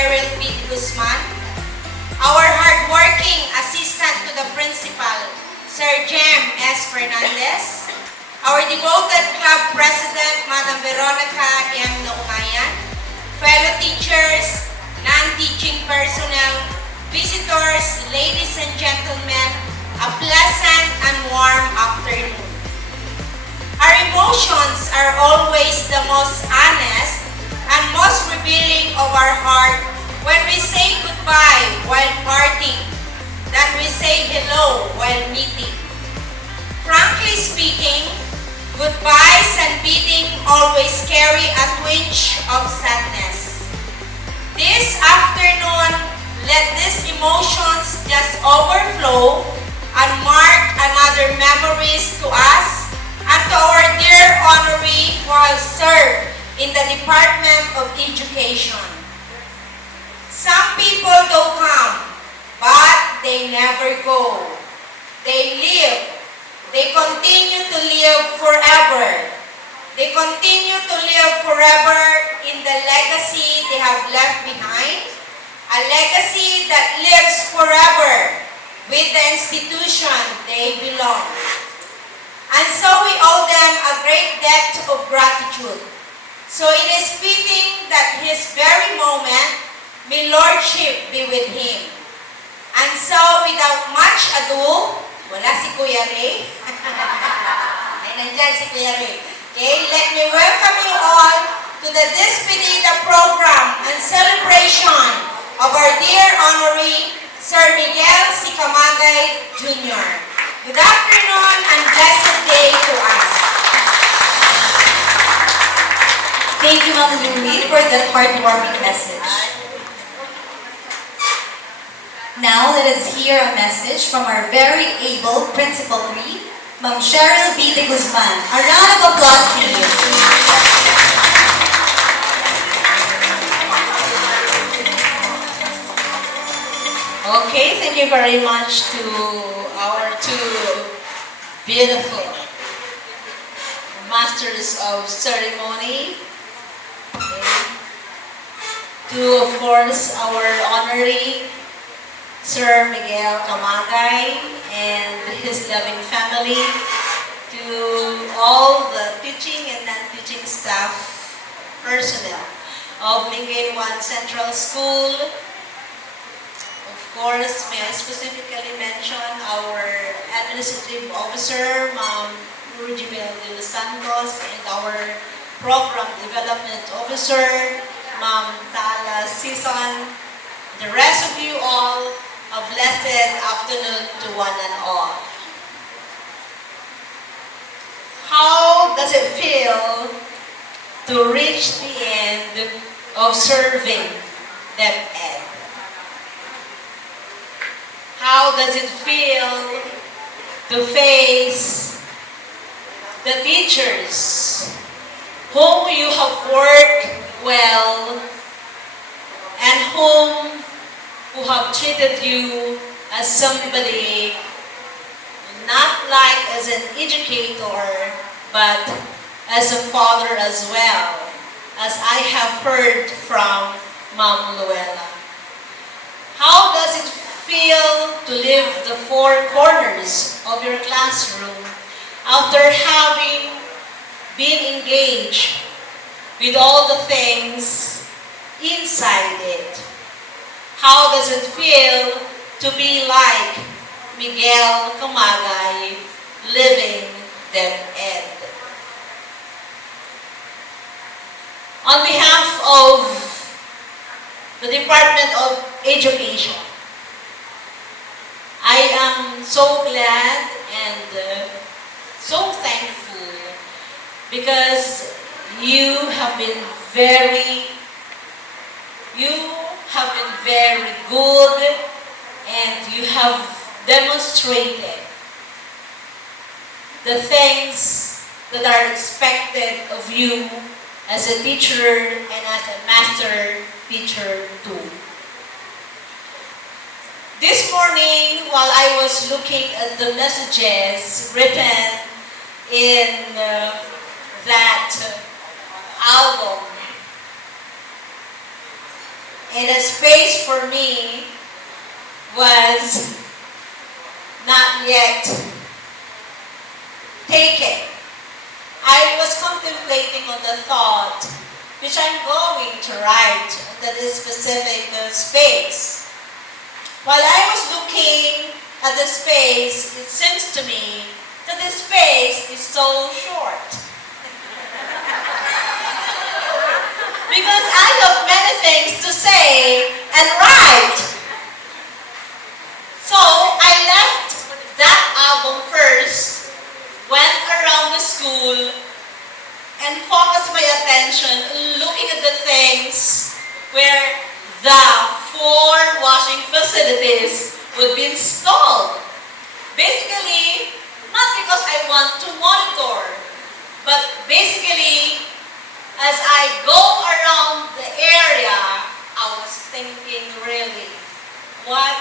Cheryl B. Guzman, our hardworking assistant to the principal, Sir Jem S. Fernandez, our devoted club president, Madam Veronica M. Naumayan, fellow teachers, non-teaching personnel, visitors, ladies and gentlemen, a pleasant and warm afternoon. Our emotions are always the most honest and most revealing of our heart when we say goodbye while parting than we say hello while meeting. Frankly speaking, goodbyes and bidding always carry a twinge of sadness. This afternoon, let these emotions just overflow and mark another memories to us and to our dear honoree who has served in the Department of Education. Some people do come, but they never go. They live. They continue to live forever. They continue to live forever in the legacy they have left behind, a legacy that lives forever with the institution they belong. And so we owe them a great debt of gratitude. So it is fitting that his very moment, may Lordship be with him. And so without much ado, wala si Kuya Ray. Ay, nandyan si Kuya Ray. Okay, let me welcome you all to the Despedida program and celebration of our dear honoree, Sir Miguel C. Camagay Jr. Good afternoon and blessed day to us. Thank you, Ma'am Louie, for that heartwarming message. Now, let us hear a message from our very able Principal 3, Ma'am Cheryl B. de Guzman. A round of applause, please. Okay, thank you very much to our two beautiful masters of ceremony. Okay. To, of course, our honoree, Sir Miguel Camagay and his loving family. To all the teaching and non-teaching staff personnel of Lingayen 1 Central School. Of course, may I specifically mention our administrative officer, Ma'am Rujibel de los Santos, and our program development officer, Ma'am Tala Sison. The rest of you all, a blessed afternoon to one and all. How does it feel to reach the end of serving DepEd? How does it feel to face the teachers whom you have worked well and who have treated you as somebody not like as an educator but as a father as well, as I have heard from Ma'am Luella? How does it feel to leave the four corners of your classroom after having been engaged with all the things inside it? How does it feel to be like Miguel Camagay living DepEd? On behalf of the Department of Education, I am so glad and so thankful because you have been very good and you have demonstrated the things that are expected of you as a teacher and as a master teacher too. This morning, while I was looking at the messages written in that album, and a space for me was not yet taken. I was contemplating on the thought which I'm going to write at this specific space. While I was looking at the space, it seems to me that the space is so short. Because I have many things to say and write. So I left that album first, went around the school, and focused my attention looking at the things where the 4 washing facilities would be installed. Basically, not because I want to monitor, but basically, as I go around the area, I was thinking really, what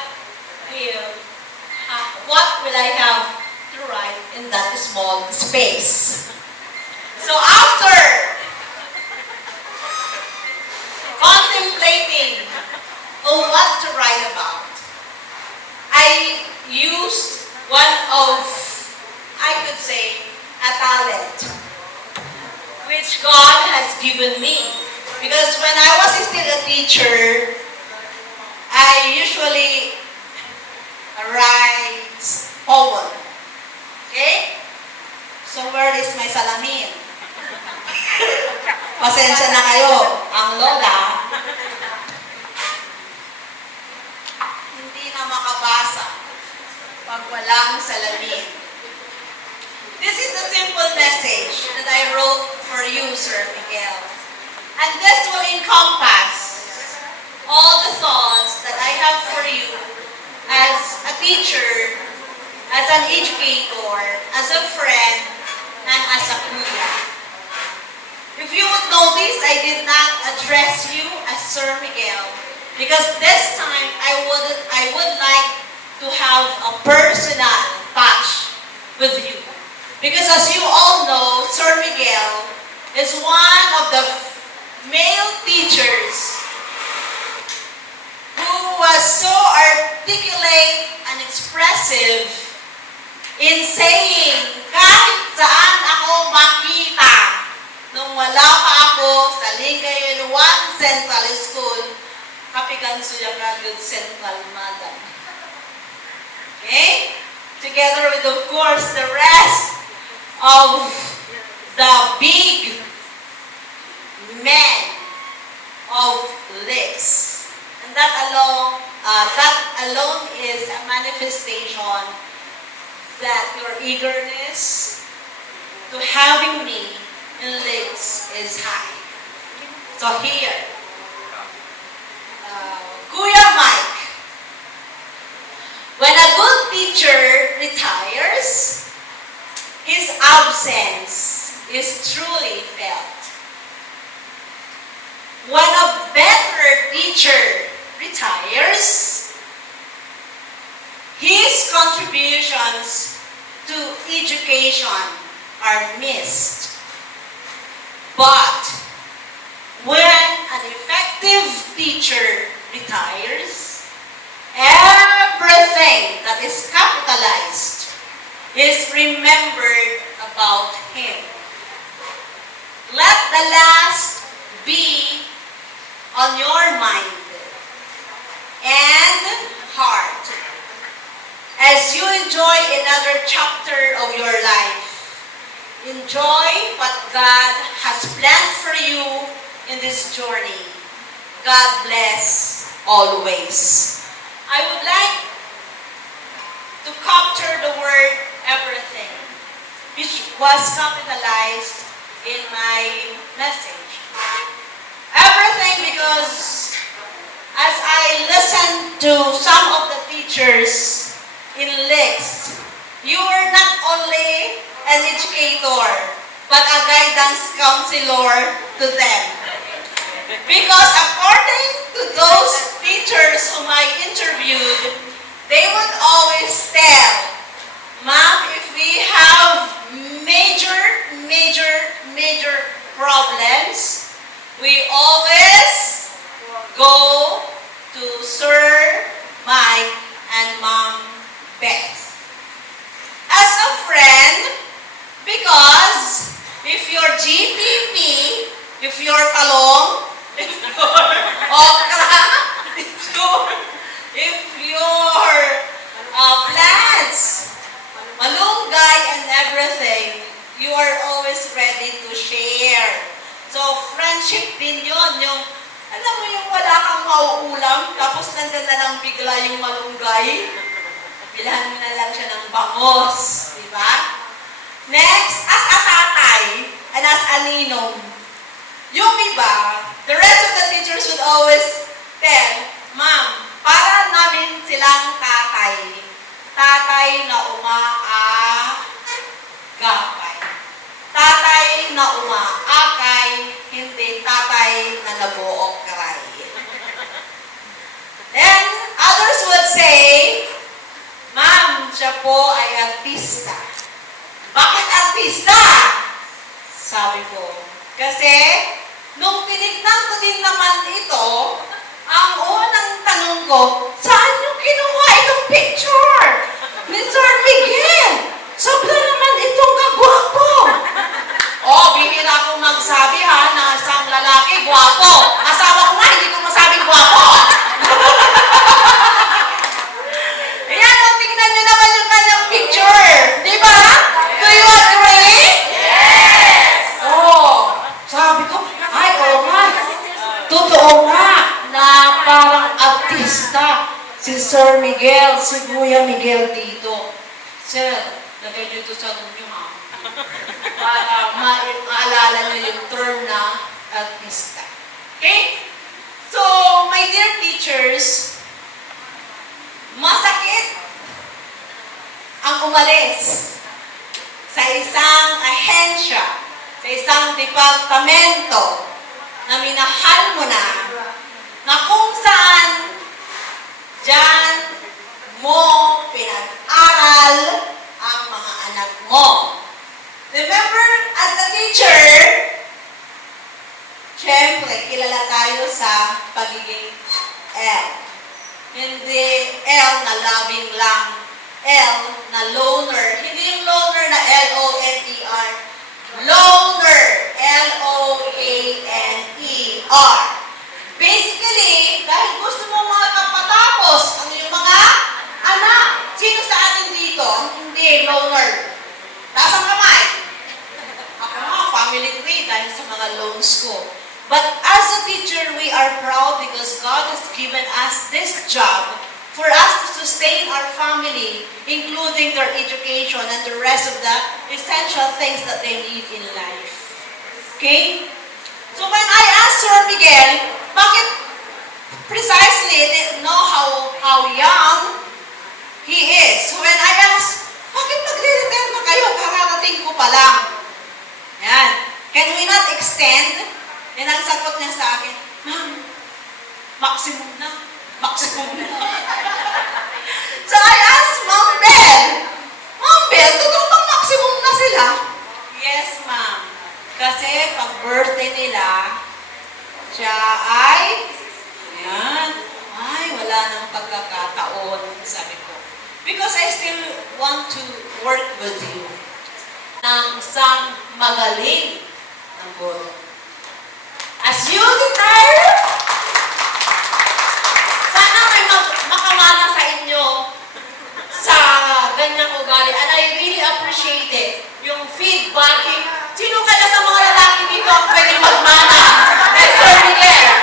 will I have to write in that small space? So after contemplating on what to write about, I used one of, I could say, a talent which God has given me. Because when I was still a teacher, I usually write poem. Okay? So where is my salamin? Pasensya na kayo, ang lola hindi na makabasa pag walang salamin. This is the simple message that I wrote for you, Sir Miguel. And this will encompass all the thoughts that I have for you as a teacher, as an educator, as a friend, and as a kuya. If you would notice, I did not address you as Sir Miguel because this time I would like to have a personal touch with you. Because as you all know, Sir Miguel is one of the male teachers who was so articulate and expressive in saying kahit saan ako makita. Nung wala pa ako sa Lingayen 1 Central School, Kapigan Suyagagod Central, Madam. Okay? Together with, of course, the rest of the big men of Licks. And that alone is a manifestation that your eagerness to having me in Licks is high. So here, Kuya Mike, when a good teacher retires, his absence is truly felt. When a better teacher retires, his contributions to education are missed. But when an effective teacher retires, everything that is capitalized is remembered about him. Let the last be on your mind and heart as you enjoy another chapter of your life. Enjoy what God has planned for you in this journey. God bless always. I would like to capture the word everything, which was capitalized in my message. Everything because as I listened to some of the teachers in Licks, you were not only an educator, but a guidance counselor to them. Because according to those teachers whom I interviewed, they would always tell, Ma'am, if we have major problems, we always go to Sir Mike and Ma'am Beth. As a friend, because if you're GPP, if you're talong, if you're okra, if you're plants, malunggay and everything, you are always ready to share. So, friendship din yun. Yung, alam mo yung wala kang mauulam, tapos nandun na lang bigla yung malunggay. Bilhan mo na lang siya ng bangos. Diba? Next, as a tatay and as a ninong, yung iba, the rest of the teachers would always tell, Ma'am, para namin silang tatay. Tatay na umaagapay. Tatay na umaakay, hindi tatay na nabuokray. Then, others would say, Ma'am, siya po ay artista. Bakit artista? Sabi ko, kasi nung tinignan ko din naman ito, ang unang tanong ko, saan niyo kinuha itong picture? Mr. Miguel, sobra naman itong kagwapo. Oh, bihira akong magsabi ha, na isang lalaki, gwapo. Asawa ko nga, hindi ko masabing gwapo. Ayan, oh, tingnan niyo naman yung kanyang picture. Di ba? Do you agree? Yes! Oh, sabi ko, ay, oo nga. Totoo nga na parang artista si Sir Miguel, si Kuya Miguel dito. Sir, lagay niyo ito sa room niyo ha. Para maalala niyo yung term na artista. Okay? So, my dear teachers, masakit ang umalis sa isang ahensya, sa isang departamento na minahal mo na kung saan dyan mo pinag-aral ang mga anak mo. Remember, as a teacher, syempre, kilala tayo sa pagiging L. Hindi L na loving lang. L na loner. Hindi yung loner na L-O-N-E-R. Loner. L-O-A-N-E-R. Basically, dahil gusto mo mga kapatapos, ano yung mga anak? Sino sa atin dito? Hindi loner. Taas ang kamay. Ako nga, family tree dahil sa mga loans ko. But as a teacher, we are proud because God has given us this job for us to sustain our family, including their education and the rest of the essential things that they need in life. Okay? So when I asked Sir Miguel, bakit precisely, I didn't know how young he is. So when I asked, bakit magre-retire na kayo? Kararating ko pa lang. Yan. Can we not extend? And ang sagot niya sa akin, Ma'am, maximum na. Maximum na. So I asked Ma'am Bell, Ma'am Bell, totoo bang maximum na sila? Yes, ma'am. Kasi pag birthday nila, siya ay, ayan, ay, wala nang pagkakataon, sabi ko. Because I still want to work with you ng isang magaling ng guro. As you retire, sana may makamana sa inyo sa ganyang ugali. And I really appreciate it. Yung feedbacking. Sino kaya sa mga lalaki dito ang pwede magmana? Kay Sir Miguel.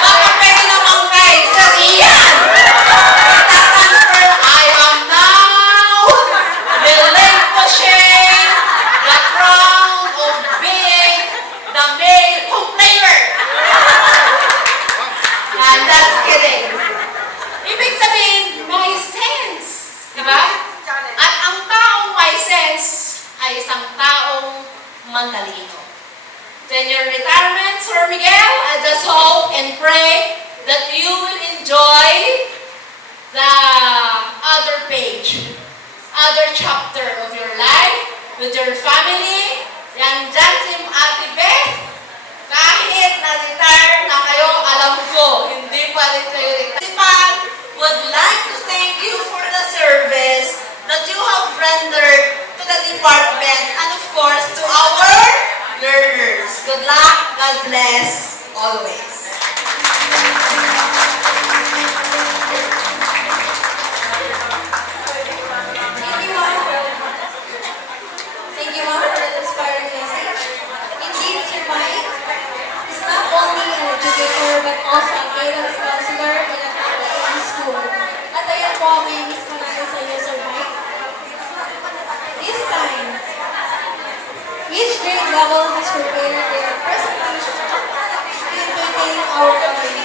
Baka pwede naman kay Sir Ian. Transfer, I am now relinquishing the crown of being the male complainer. And that's kidding. Ibig sabihin, may sense. Diba? At ang taong may sense ay isang taong matalino. So in your retirement, Sir Miguel, I just hope and pray that you will enjoy the other page, other chapter of your life with your family. Yan dyan si Ate Beth. Kahit na-retire na kayo, alam ko, hindi Principal would like to thank you for the service that you have rendered to the department and of course to our learners. Good luck, God bless, always. Thank you, Ma'am. Thank you, Ma'am, for that inspiring message. Indeed, Sir Mike is not only an educator but also a guidance counselor in a Catholic school. At ayan po ang may miss ko natin sa iyo, Sir Mike. This time, each grade level has prepared their presentation to entertain our community.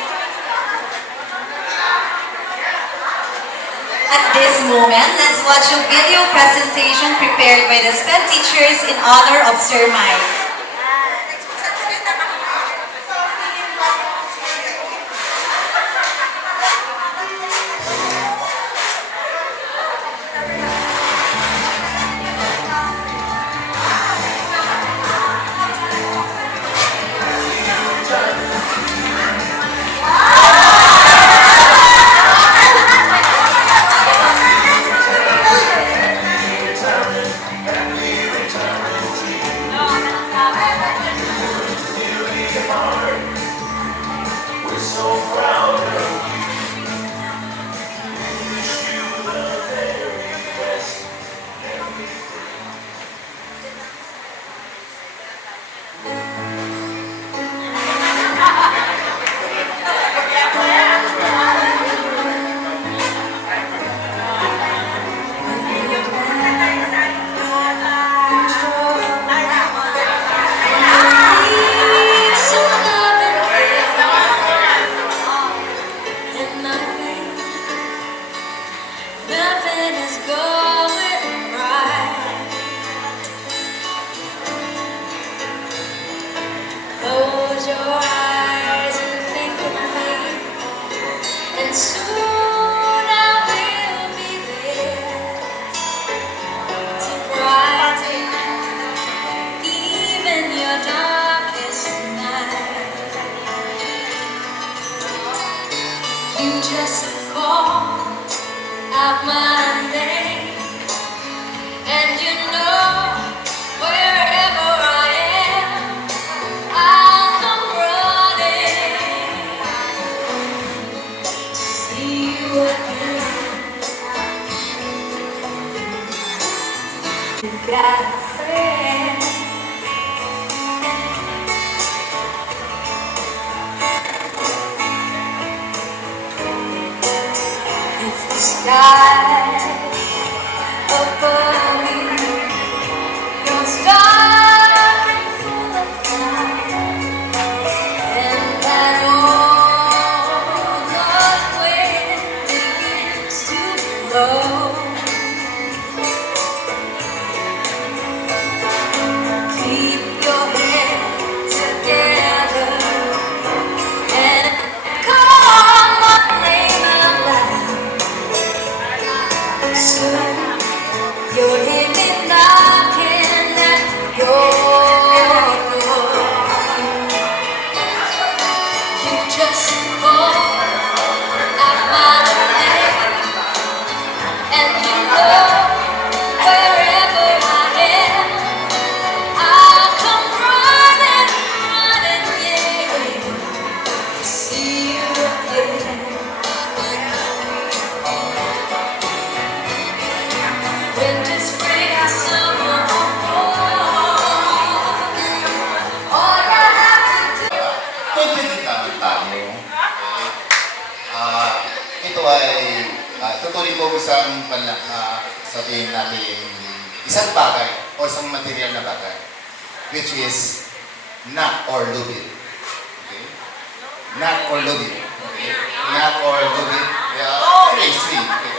At this moment, let's watch a video presentation prepared by the SPED teachers in honor of Sir Mike. Nothing is going right. Close your eyes and think of me, and soon I will be there to brighten even your darkest night. You just call out my name, and you know wherever I am, I'll come running to see you again. You've got a friend. If the sky above you goes dark and full of clouds, and that old north wind begins to blow, keep your head together and call my name out loud. Soon you'll hear me knocking at your door. You just call out my name, and you know wherever I am, I'll come running, running, yeah, to see you again. Winter, spring, summer, or fall, all you have to do. Content namin tayo. Ito ay tutuloy ko isang sabihin natin isang bagay o isang material na bagay, which is knock or lubid. Okay? Knock or lubid. Okay? Knock or lubid. Phrase 3. Okay?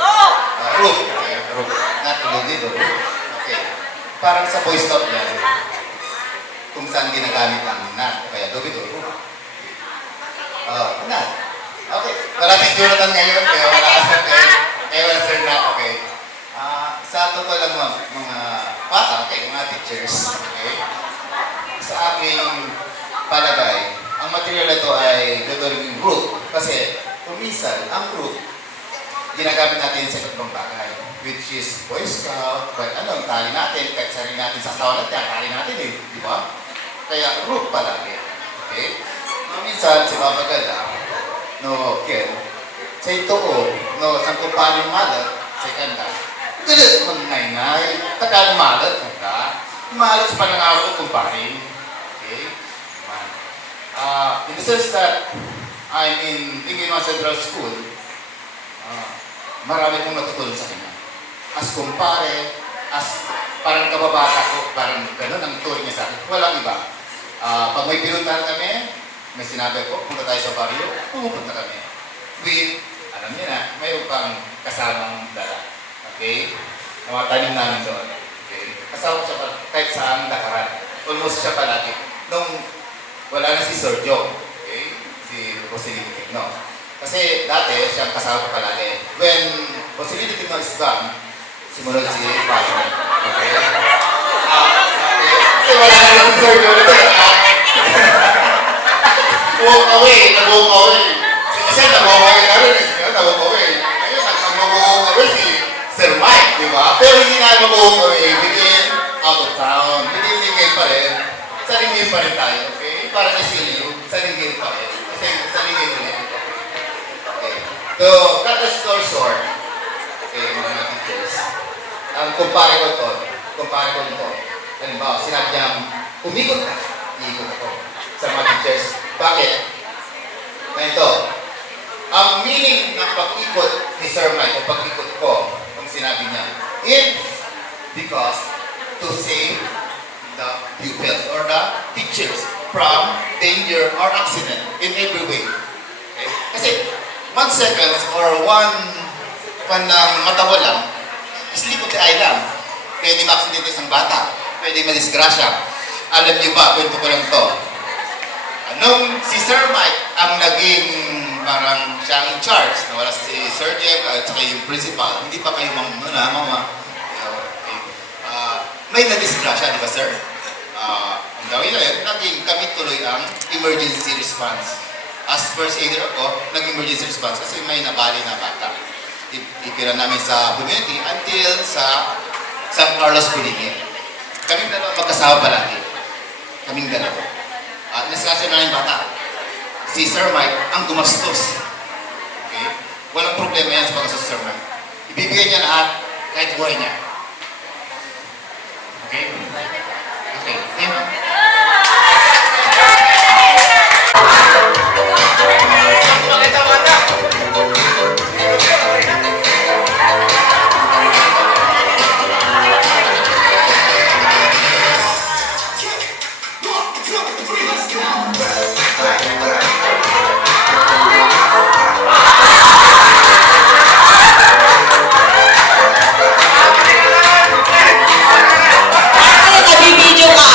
Roof. Okay? Roof. Knock or lubid o roof. Okay. Parang sa voice note yan, kung saan ginagamit ang knock o kaya lubid o roof. Knock. Okay. Wala si Jonathan ngayon, kaya wala Sir Knock. Okay. Sa totoo lang mga bata, okay, mga teachers, okay, sa aking palagay, ang material ito ay gagawin roof kasi Kung minsan, ang root, ginagamit natin sa iba't ibang bagay, which is Boy Scout, kahit ano, ang tali natin, kahit sarili natin sa katawan natin, ang tali natin eh, di ba? Kaya root palagi. Okay? Minsan, si Baba Gala, no, Ken, sa ito ko, no, sang kumpaning malat, sa kanda, galit mo nay-nay, takal malat, kanda, malat sa panangaro ko kumparing. Okay? In the sense that, I'm in Tingin Central School, marami kong natutunan sa kanya. As kumpare, as parang kababata ko, parang gano'n ang turing niya sa akin. Walang iba. Pag may pinuntahan kami, may sinabi ko, punta tayo sa baryo, pumupunta kami. With, alam niya na, may upang kasamang dala. Okay? Ang mga tanim namin doon. Okay? Kasama siya pa, kahit saan lakaran. Almost siya palagi. Nung wala na si Sir Joe, okay? Si Positivity, no? Kasi dati, siyang kasama ko palagi. When Positivity no is gone, simunod si Father. Okay? Kasi wala na si Sir Joe. Walk away, nag-walk away. Kasi nag-walk away na rin. Nag-walk away. Ayun, nag-walk away si Sir Mike, di ba? Pero hindi na nag-walk away. Within, out of town. Within lingay pa rin. Sa lingay pa rin tayo, okay? Para na sila sa lingay pa rin. Kasi sa lingay pa rin. Okay. So, cut the story short. Okay, mga teachers. Ang kumpare ko to. Halimbawa, sinabi niyang, umikot ka. Iikot ako. Sa mga teachers. Bakit? Ganito. Ang meaning ng pag-ikot ni Sir Mike, o pag-ikot ko, kung sinabi niya, because to save the pupils or the teachers from danger or accident in every way. Okay? Kasi 1 second or 1 ng matawa lang, slip of the eye lang. Pwede ma-accident isang bata. Pwede ma-disgrasya. Alam niyo ba, kwento ko lang to. Nung si Sir Mike ang naging parang siya in charge, nawala si Sir Jeff at saka yung principal, hindi pa kayo mama. May na-disgrasya, di ba sir? Ang gawin na yun, naging kami tuloy ang emergency response. As first aider ako, nag-emergency response kasi may nabali na bata. Ipira namin sa community until sa San Carlos, Puligue. Kaming dalawa magkasama palagi. Kaming dalawa. Inasikasya na yung bata. Si Sir Mike ang gumastos. Okay? Walang problema yan sa pagkastos Sir Mike. Ibibigay niya lahat kahit buhay niya. Okay? Okay. Thank you. Bakit nabibidyo ka?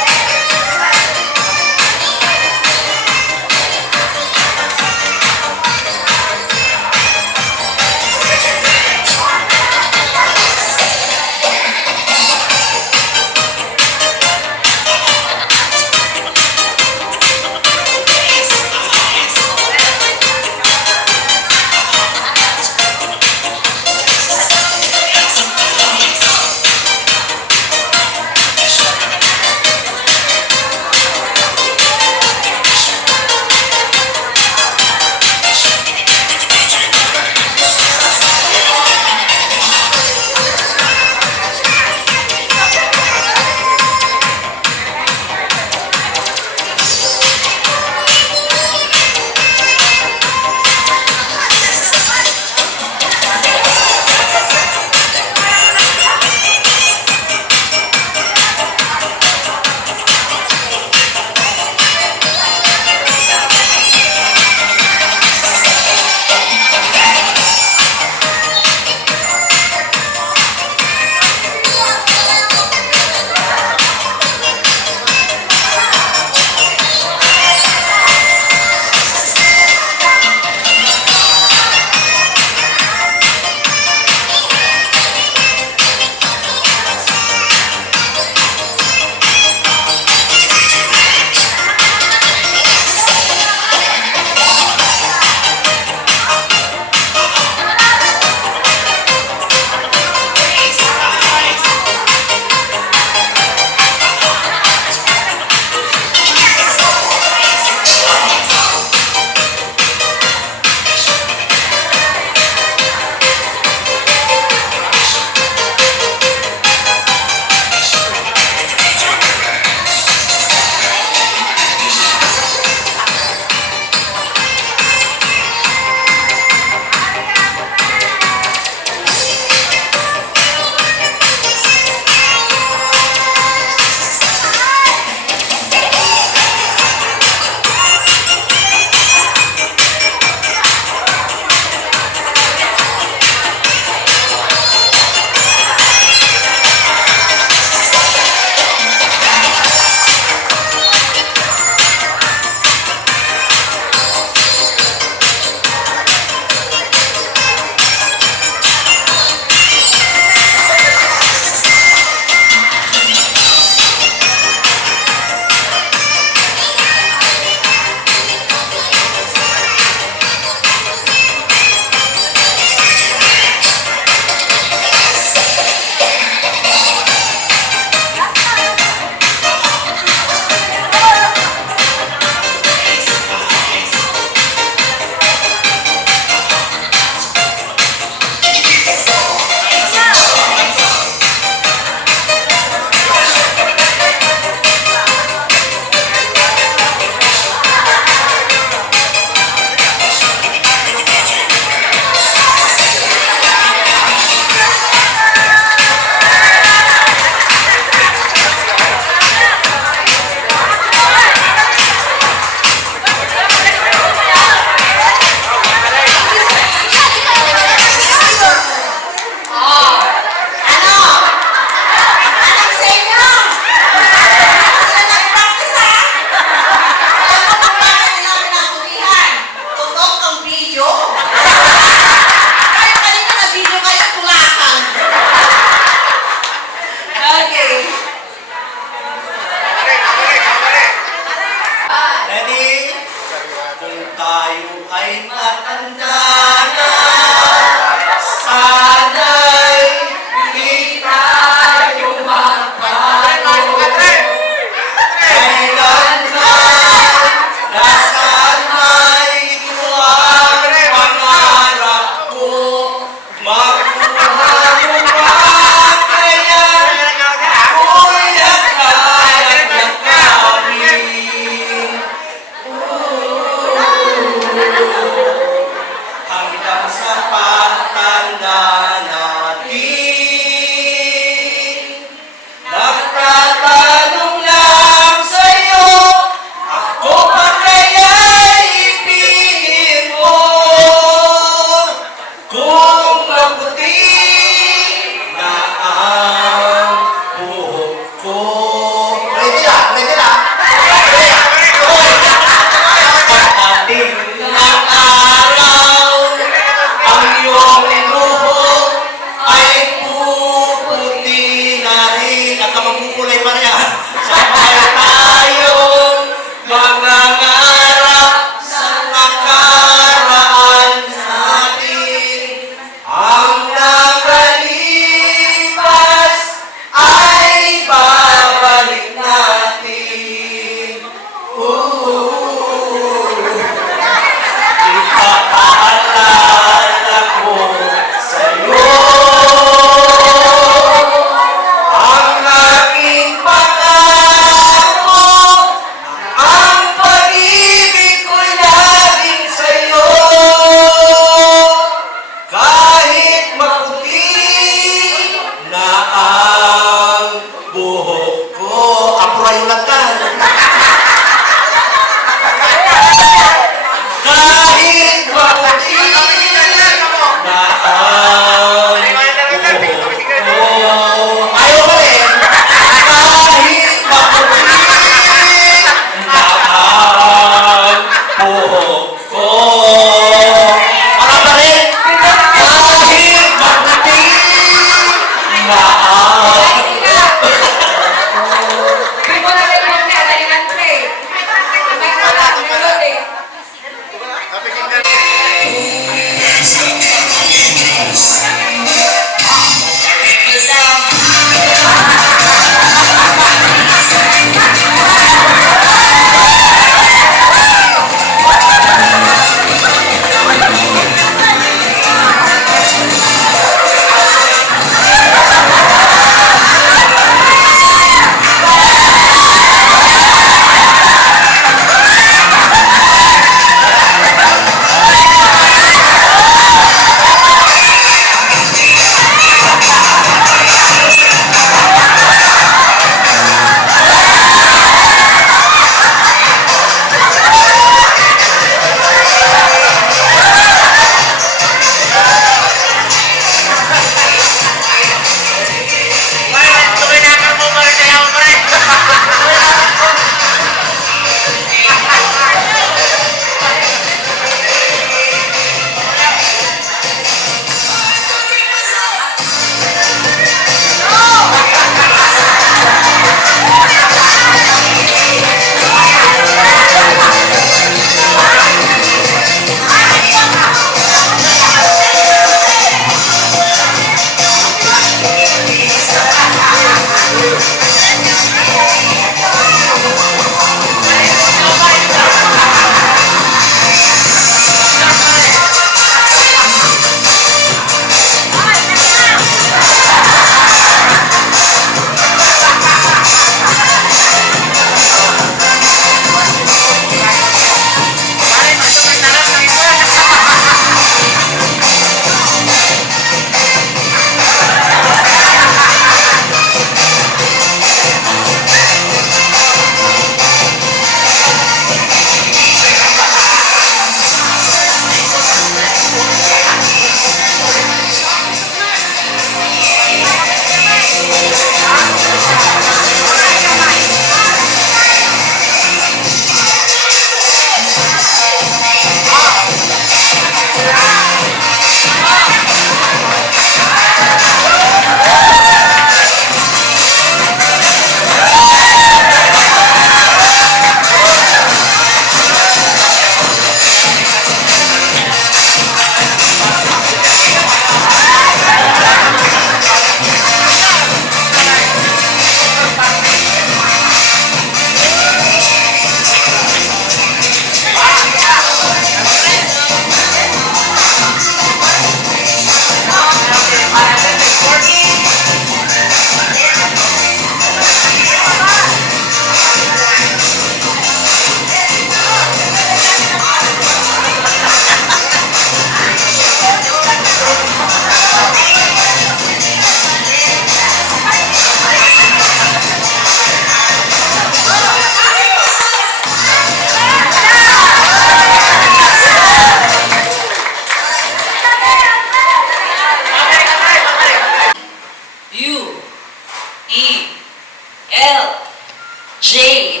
J.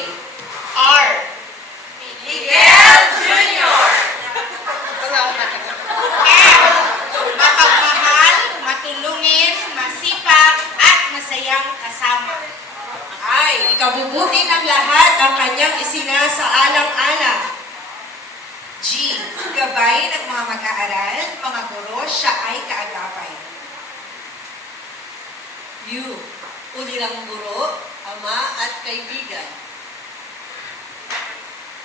R. Miguel Jr. M. Mapagmahal, matulungin, masipag, at masayang kasama. Ay, ikabubuti ng lahat ang kanyang isinasaalang-alang. G. Gabay ng mga mag-aaral, mga guro, siya ay kaagapay. U. Ulirang guro, ama at kaibigan.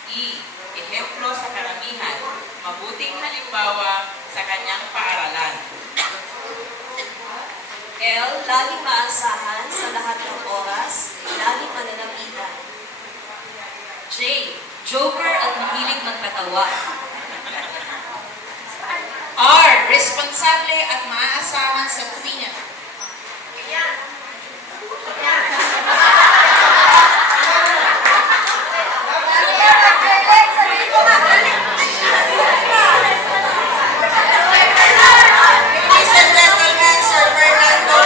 E. Ehemplo sa karamihan, mabuting halimbawa sa kanyang paaralan. L. Laging maasahan sa lahat ng oras, laging mananabitan. J. Joker at mahilig magpatawa. R. Responsable at maaasahan sa tuwingan. Ladies and gentlemen, Sir Fernando.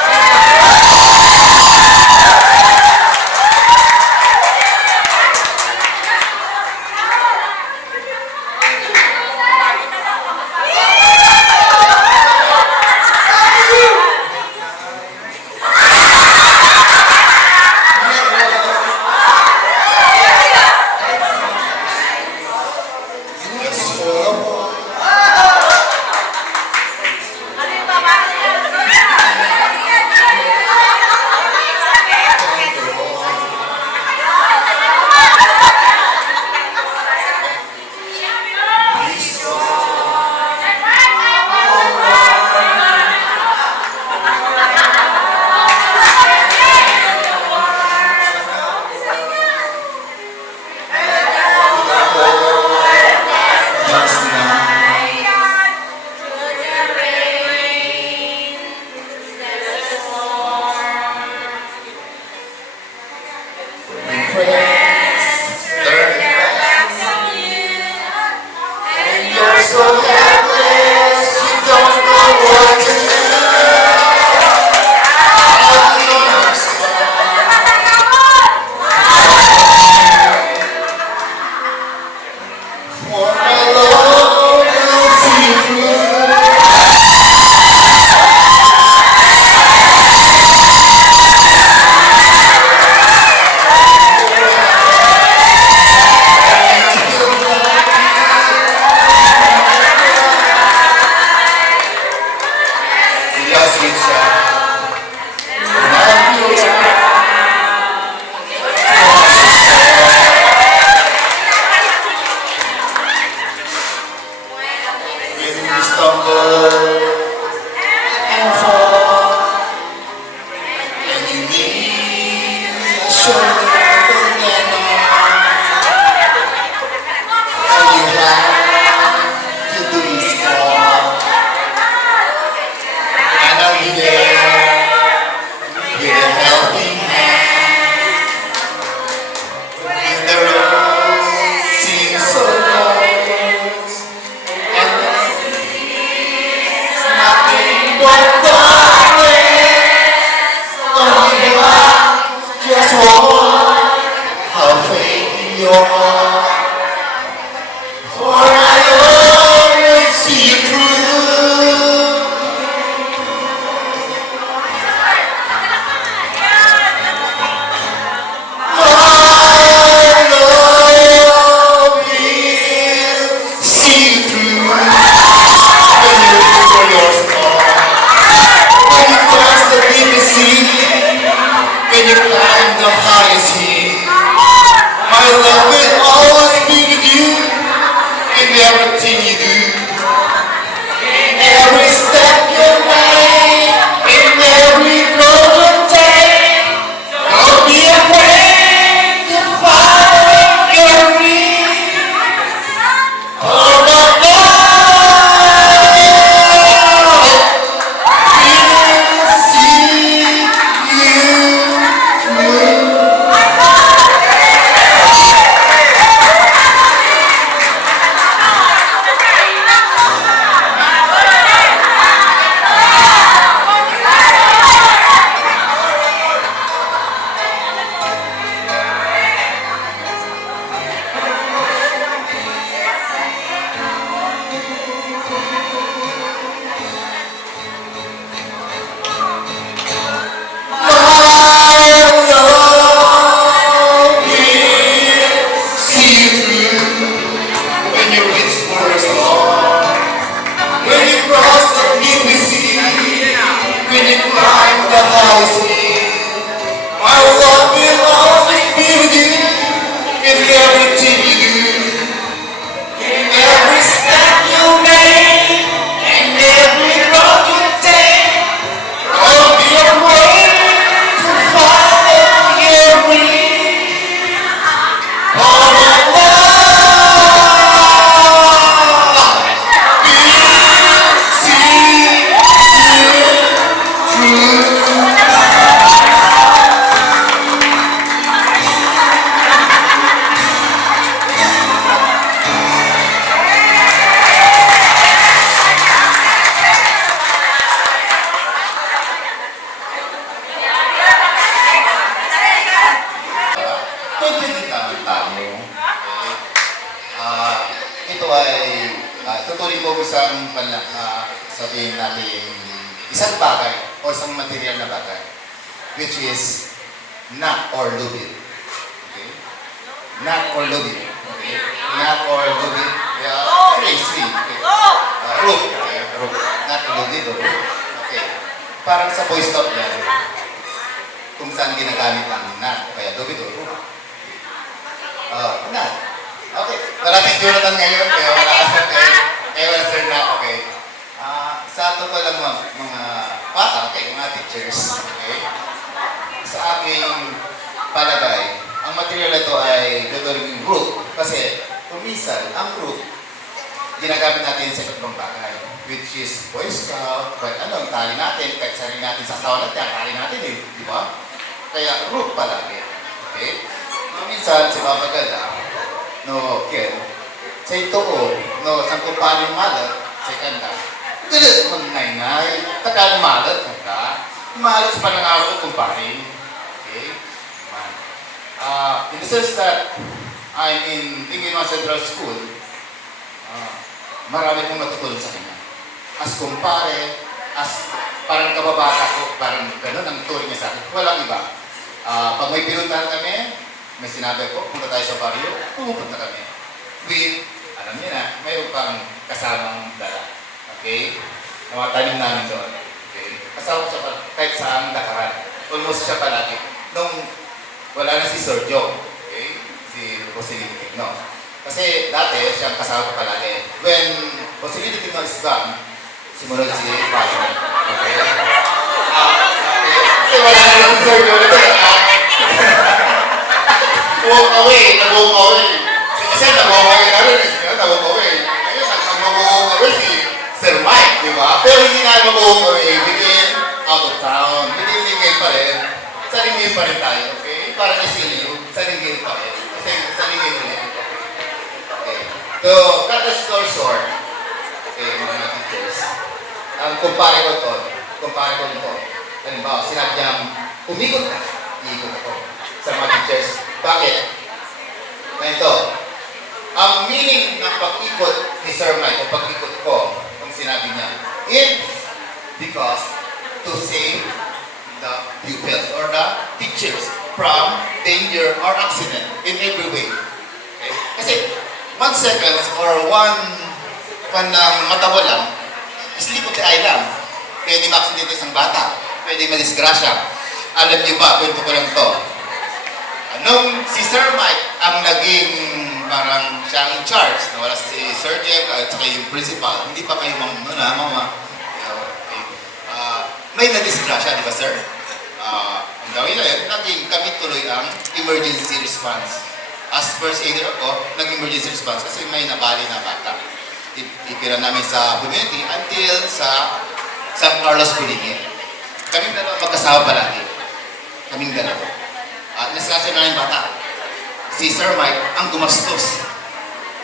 isang bagay o isang material na bagay, which is not or lubid. Okay? Not or lubid. Okay? Not or lubid. Yeah, phrase three. Okay? Roof. Okay? Roof. Not or lubid. Okay? Okay. Parang sa voice stop yan. Kung saan ginagamit ang not o kaya lubid o roof. Not. Okay. Wala si Jonathan ngayon, kaya wala kaya wala sir na. Okay. Sa totoo lang mga bata, okay, mga teachers, okay? Sa aking palagay, ang material ito ay gagawin root. Kasi, kumisan, ang root, ginagamit natin sa iba't bagay. Which is Boy Scout, kahit ano, tali natin, kahit sarili natin sa sawan natin, tali natin eh, di ba? Kaya root palagi. Okay? Minsan, si Papa Gada, no, Ken, sa ito ko, no, sa kumpanin malat, sa kanda, galit mo nay-nay, tagal malat, kanda, malat sa panangaro ko kumpanin. Okay? In the sense that I'm in Tingin Central School, marami kong natutulong sa kanya. As kumpare, as parang kababata ko, parang gano'n ang turing niya sa akin. Walang iba. Pag may pinuntahan kami, may sinabi ko, punta tayo sa barrio, pumupunta kami. With, alam niya na, may upang kasamang dala. Okay? Ang mga tanim namin doon. Okay? Kasama siya kahit saan lakaran. Almost siya palagi. Nung wala na si Sir Joe, okay? Si Rosilito Tigno. Kasi dati, siyang kasama ko palagi. When Rosilito Tigno is gone, simunod si Father. Okay? Kasi wala na si Sir Joe. Walk away, nag-walk away. Kasi nag-walk away na rin. Nag-walk away. Ngayon, nag-walk away si Sir Mike, di ba? Pero hindi na mag-walk away. Within, out of town. Within Lingay pa rin. Sa Lingay pa rin tayo, okay? Para ni Silio, sa Lingay pa rin. Kasi sa Lingay rin. Okay. So, cut the story short. Okay, mga teachers. Ang kumpare ko ito. Halimbawa, sinabi niyang, umikot ka. Iikot ako. Sa mga teachers. Bakit? Ganito. Ang meaning ng pag-ikot ni Sir Mike o pag-ikot ko, kung sinabi niya, it's because to save the pupils or the teachers from danger or accident in every way. Okay? Kasi 1 second or one mata mo lang, slip of the eye lang. Pwede ma-accident isang bata. Pwede ma-disgrasya. Alam niyo ba, kwento ko lang to. Nung si Sir Mike ang naging parang siya in charge, nawala si Sir Jeff at saka yung principal, hindi pa kayo mama. May na-disgrasya, di ba sir? Ang gawin na yun, naging kami tuloy ang emergency response. As first aider ako, nag-emergency response kasi may nabali na bata. Ipira namin sa community until sa San Carlos Puligin. Kaming dalawa magkasama palagi. Kaming dalawa. Nasasya na yung bata. Si Sir Mike ang gumastos.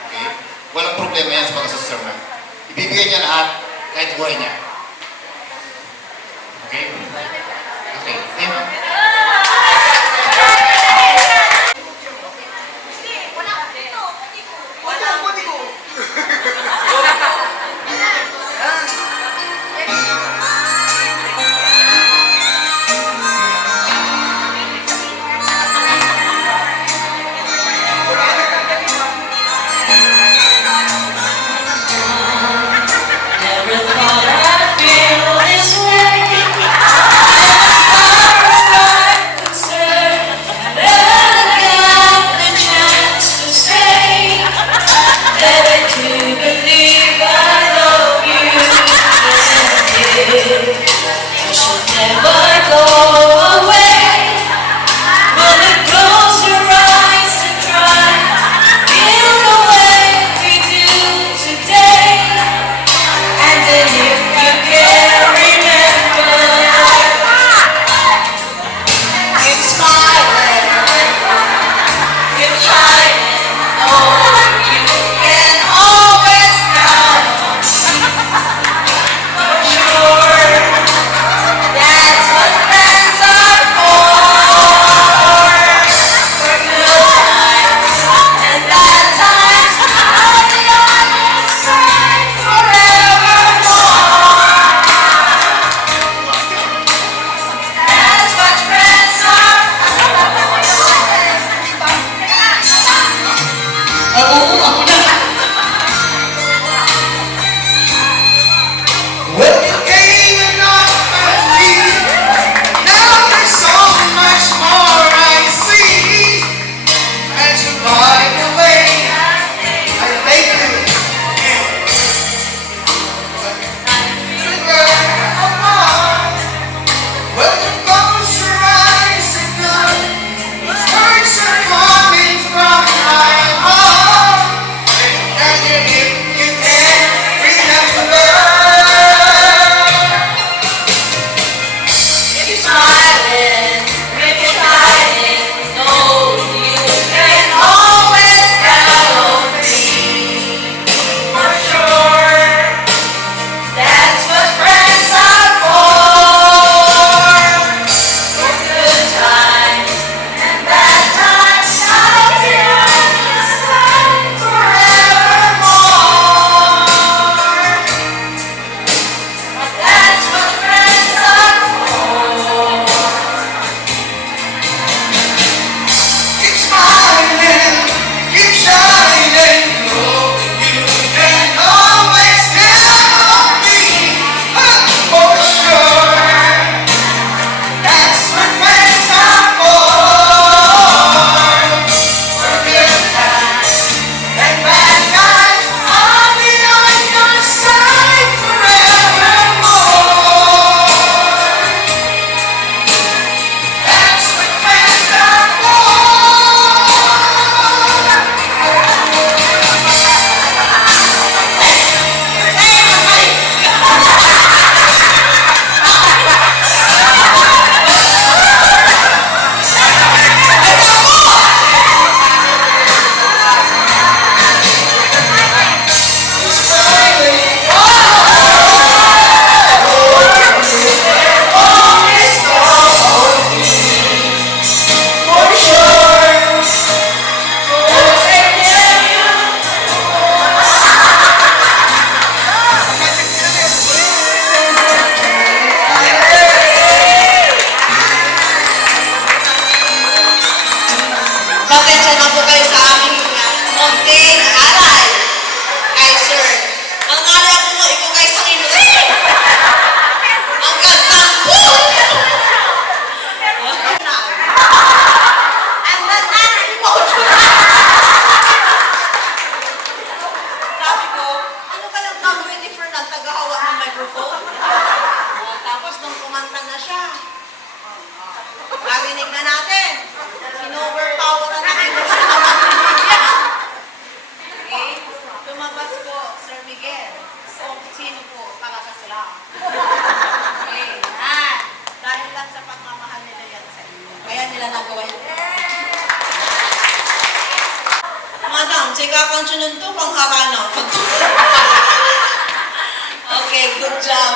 Okay? Walang problema yan sa pagkastos Sir Mike. Ibibigay niya lahat kahit buhay niya. Okay? Okay. Thank you. Never thought I'd feel this way. naman po kayo sa aming munting aral. Kay Sir. Mangalala po mo, ikaw kayo sa English. Ang gandang po! And the non-emotional. Sabi ko, ano kayang gagawin ni Fernan, tagahawak ng microphone? Tapos nung kumanta na siya, narinig na natin, in-overpower na ng emotion ng pamilya. Okay? Lumabas po, Sir Miguel, kung sino po pakakasala. Okay, yan. Dahil lang sa pagmamahal nila yan sa inyo. Kaya nila nagawa yun. Madam, 제가 kansunan to, panghaba na. Okay, good job.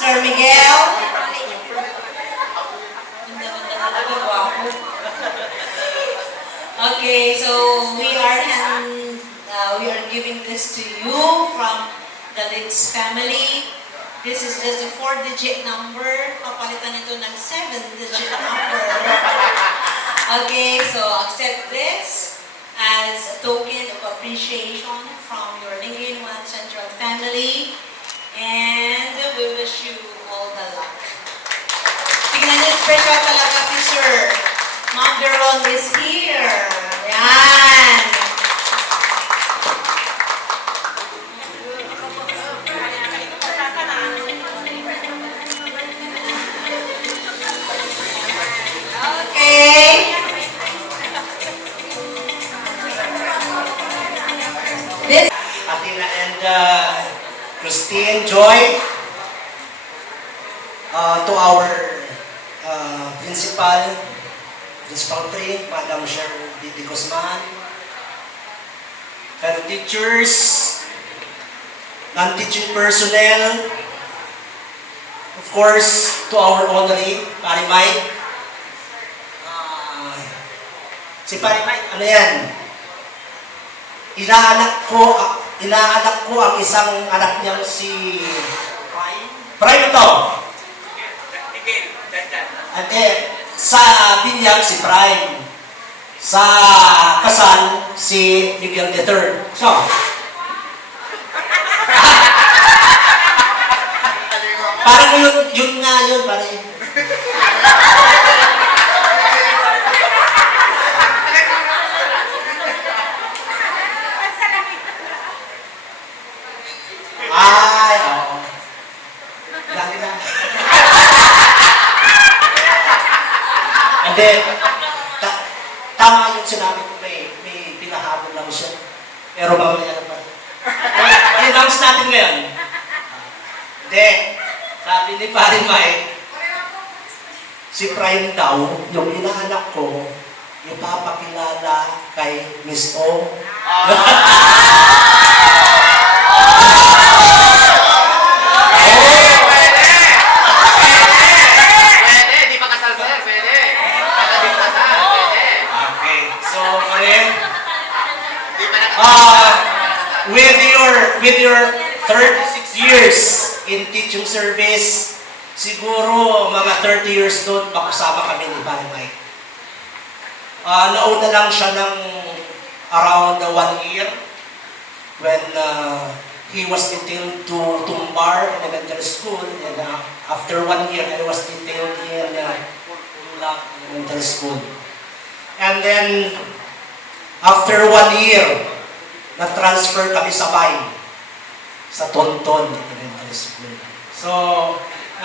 Sir Miguel. Okay, so we are giving this to you from the Litz family. This is just a 4-digit number. Papalitan ito ng 7-digit number. Okay, so accept this as a token of appreciation from your Lingayen 1 Central family. And we wish you all the luck. Tingnan niyo, special talaga si Sir. Ma'am Veron is here. Yan. Okay. This Athena and Christine, Joy, to our principal, Principal 3, Madam Cheryl Didi Guzman, fellow teachers, non-teaching personnel, of course, to our honoree, Pari Mike. Si Pari Mike, ano yan? Inaanak ko ang isang anak niyang si Prime ito. At sa binyag si Prime. Sa kasal si Miguel III. So, parang yun nga yun, parang ay, oo. Lagi na. And then, tama yung sinabi ko, may pinahabol lang siya. Pero mamaya na pa. I-announce natin ngayon. Hindi. Sabi ni Paring Mike, si Prime daw, yung inaanak ko, ipapakilala kay Miss O. With your 36 years in teaching service, siguro mga 30 years doon, makusama kami ni Paring Mike. Nauna lang siya ng around 1 year when he was detailed to Tumbar Elementary School, and after 1 year, I was detailed in Ulak Elementary School. And then, after 1 year, na-transfer kami sabay sa Tonton Elementary School. So,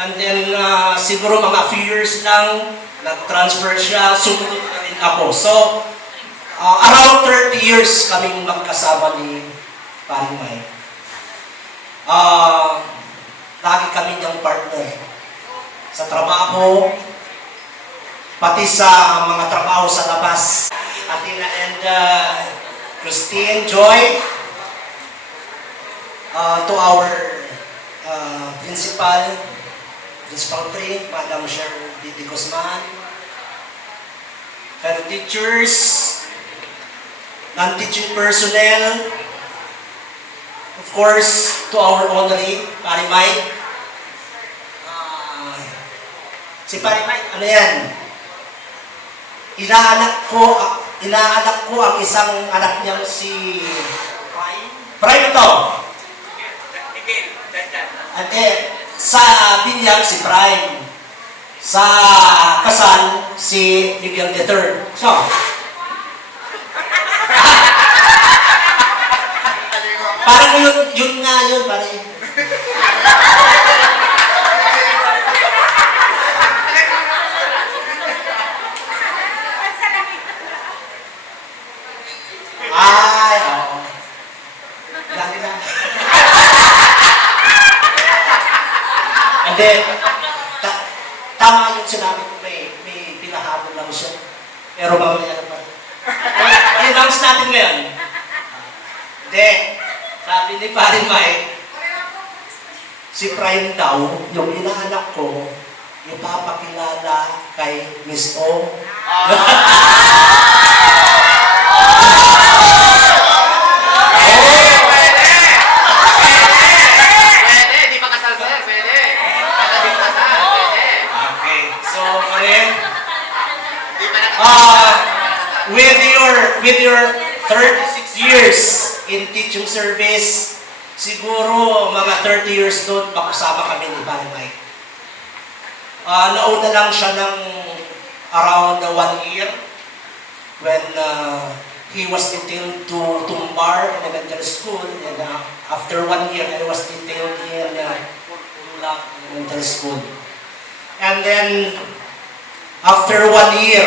and then siguro mga few years lang, nag-transfer siya, sumunod na rin ako. So, around 30 years kaming magkasama ni Paring Mike. Lagi kami niyang partner sa trabaho, pati sa mga trabaho sa labas. Athena and Christine, Joy, to our Principal 3, Madam Cheryl Didi Guzman, fellow teachers, non-teaching personnel, of course, to our honoree, Pare Mike. Si Pare Mike, ano yan? Inaanak ko ang isang anak niyang si Prime ito. At sa binyag si Prime. Sa kasal si Miguel III. So, parang yun nga yun, parang ay, oo. Lagi na. Hindi, tama yung sinabi ko, may pinahabol lang siya. Pero mamaya na pa. I-announce natin ngayon. Hindi, sabi ni Pare Mike, si Prime daw, yung inaanak ko, ipapakilala kay Miss O. With your 36 years in teaching service, siguro mga 30 years doon, makusama kami ni Pare Mike. Nauna lang siya ng around 1 year when he was detailed to Tumbar Elementary School, and after 1 year, I was detailed in Tulak Elementary School. And then, after 1 year,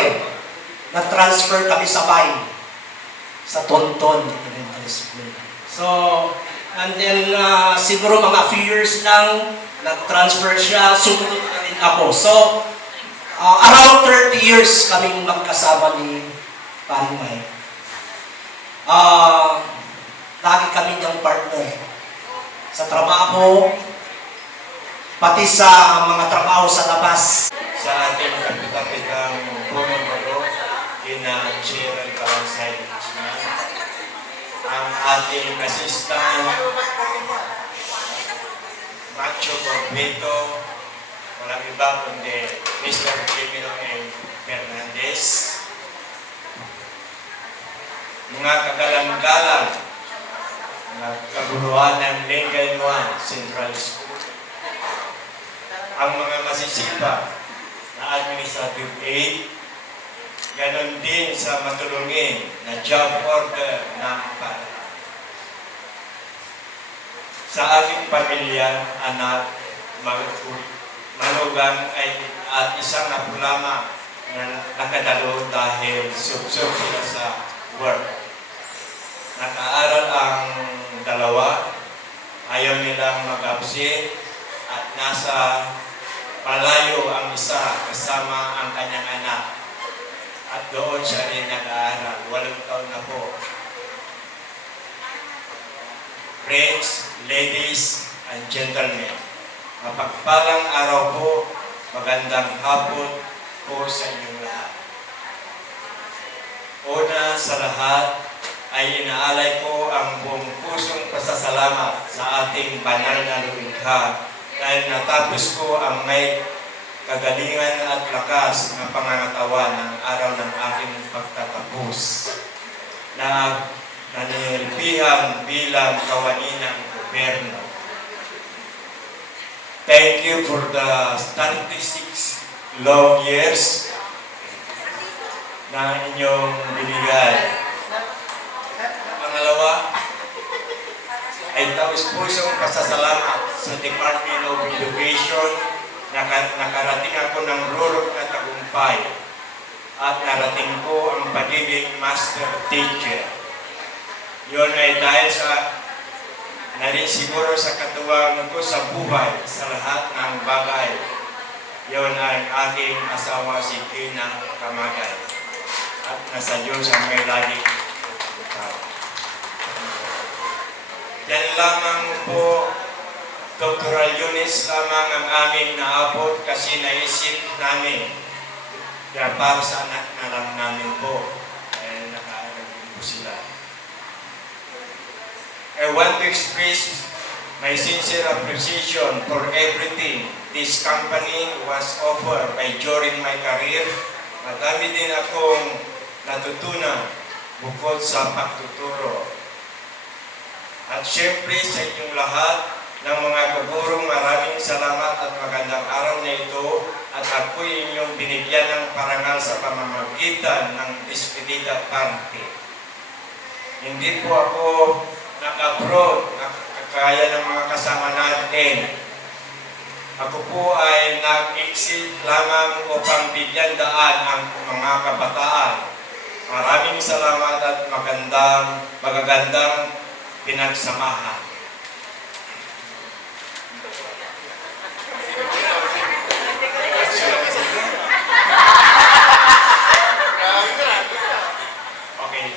na-transfer kami sabay sa Tonton Elementary School. So, and then siguro mga few years lang, nag-transfer siya, sumunod na rin ako. So, around 30 years kaming magkasama ni Pare Mike. Lagi kami niyang partner sa trabaho, pati sa mga trabaho sa labas. Sa ating kapitang Bumabalo, General Kawasay ang ating assistant, Macho Corbeto, walang iba kundi Mr. Camilo M. Fernandez, mga kagalang-galang na kaguluhan ng Lengay 1 Central School, ang mga masisipag na administrative aid, ganon din sa matulungin na job order ng para. Sa aking pamilya, anak, manugang at isang apo lamang na nakadalo dahil sub-sub sila sa work. Nakaaral ang dalawa, ayaw nilang mag-absent at nasa palayo ang isa kasama ang kanyang anak. At doon siya rin nag-aaral. 8 taon na po. Friends, ladies, and gentlemen, mapagpalang araw po, magandang hapon po sa inyong lahat. Una sa lahat ay inaalay ko ang buong pusong pasasalamat sa ating banal na lumikha dahil natapos ko ang may kagalingan at lakas ng pangangatawan ng araw ng aking pagtatapos na nanilbihan bilang kawani ng gobyerno. Thank you for the 36 long years na inyong binigay. Pangalawa, ay taus-pusong pasasalamat sa Department of Education. Nakarating ako ng rurok na tagumpay at narating ko ang pagiging master teacher. Yun ay dahil sa narin siguro sa katuwang ko sa buhay sa lahat ng bagay. Yun ay aking asawa si Tina Kamagay. At nasa Diyos ang may laging yan lamang po, doctoral units lamang ang aming naabot kasi naisip namin Kaya para sa anak na lang namin po, ay nakaaral din po sila. I want to express my sincere appreciation for everything this company was offered by during my career. Madami din akong natutunan bukod sa pagtuturo. At syempre sa inyong lahat ng mga kagurong, maraming salamat at magandang araw na ito at ako'y inyong binigyan ng parangal sa pamamagitan ng despedida party. Hindi po ako nag-abroad, kaya ng mga kasama natin. Ako po ay nag-exit lamang upang bigyan daan ang mga kabataan. Maraming salamat at magagandang pinagsamahan. Okay.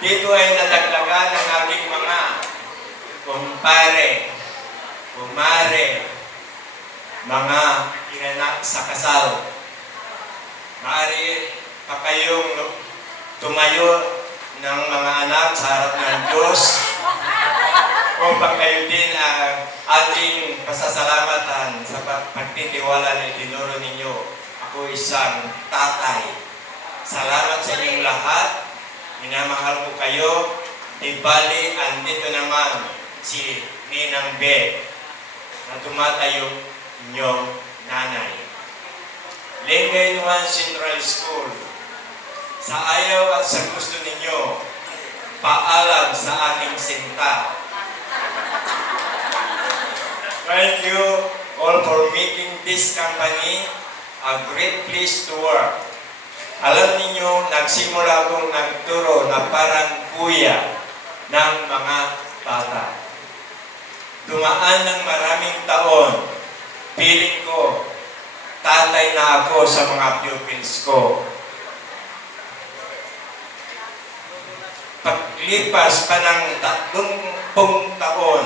Dito ay nadagdagan ng aking mga kumpare, kumare, mga inanak sa kasal. Maaari pa kayong tumayo ng mga anak sa harap ng Diyos upang kayo din ating pasasalamatan sa pagtitiwala na itinuro ninyo. Ako isang tatay. Salamat sa inyong lahat. Minamahal ko kayo. Di bali, andito naman si Ninang Beth na tumatayo inyong nanay. Lengay Nuan Central School, sa ayaw at sa gusto ninyo, paalam sa aking sinta. Thank you all for making this company a great place to work. Alam ninyo, nagsimula akong nagturo na parang kuya ng mga bata. Dumaan ng maraming taon, piling ko, tatay na ako sa mga pupils ko. Paglipas pa ng 30 taon,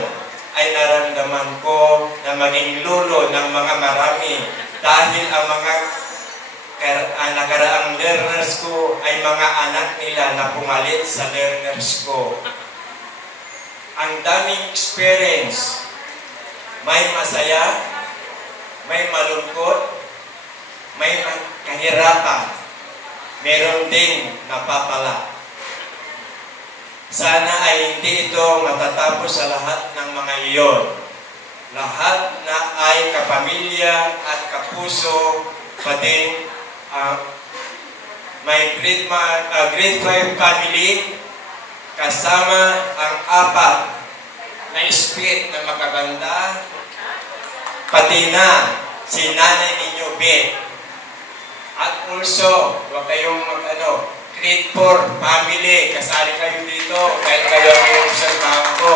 ay naramdaman ko na maging lulo ng mga marami dahil ang mga nakaraang learners ko ay mga anak nila na pumalit sa learners ko. Ang daming experience, may masaya, may malungkot, may kahirapan, meron ding napapala. Sana ay hindi ito matatapos sa lahat ng mga iyon. Lahat na ay kapamilya at kapuso, pati may grade 5 family, kasama ang 4 na spirit na magaganda, pati na si nanay ninyo, Beth. At also, huwag kayong grade 4 family, kasali kayo dito, kahit kayo ang observahan ko.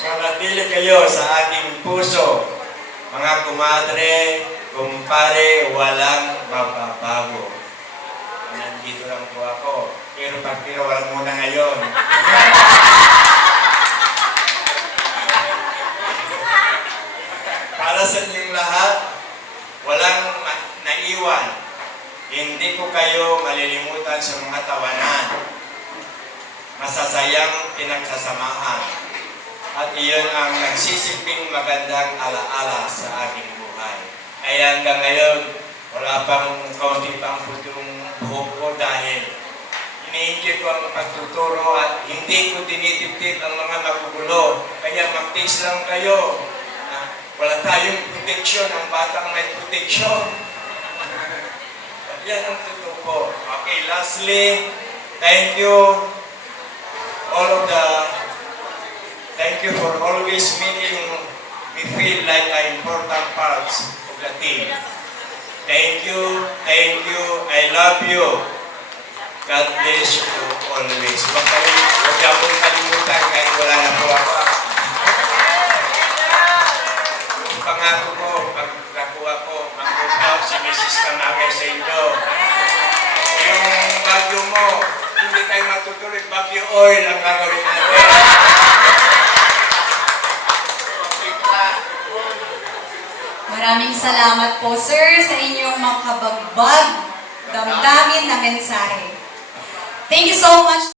Manatili kayo sa ating puso, mga kumadre, kumpare, walang mababago. Nandito lang po ako, pero pagpirawan muna ngayon. Para sa inyong lahat, walang naiwan. Hindi ko kayo malilimutan sa mga tawanan. Masasayang pinagsasamahan. At iyon ang nagsisilbing magandang alaala sa aking buhay. Ay hanggang ngayon, wala pang kaunti pang putong buhok ko dahil iniinggit ko ang pagtuturo at hindi ko tinitiptip ang mga magugulo. Kaya mag-taste lang kayo. Wala tayong protection, ang batang may protection. Yan ang totoo po. Okay, lastly, thank you for always making me feel like I'm important parts of the team. Thank you, I love you. God bless you always. Huwag niyo akong kalimutan kahit wala na po ako. Yung pangako ko, pag nakuha ko, mag-upaw si Mrs. Kamagay sa inyo. Yung bagyo mo, hindi tayo matutuloy, bagyo oil ang gagawin natin. Maraming salamat po, sir, sa inyong makabagbag, damdamin na mensahe. Thank you so much.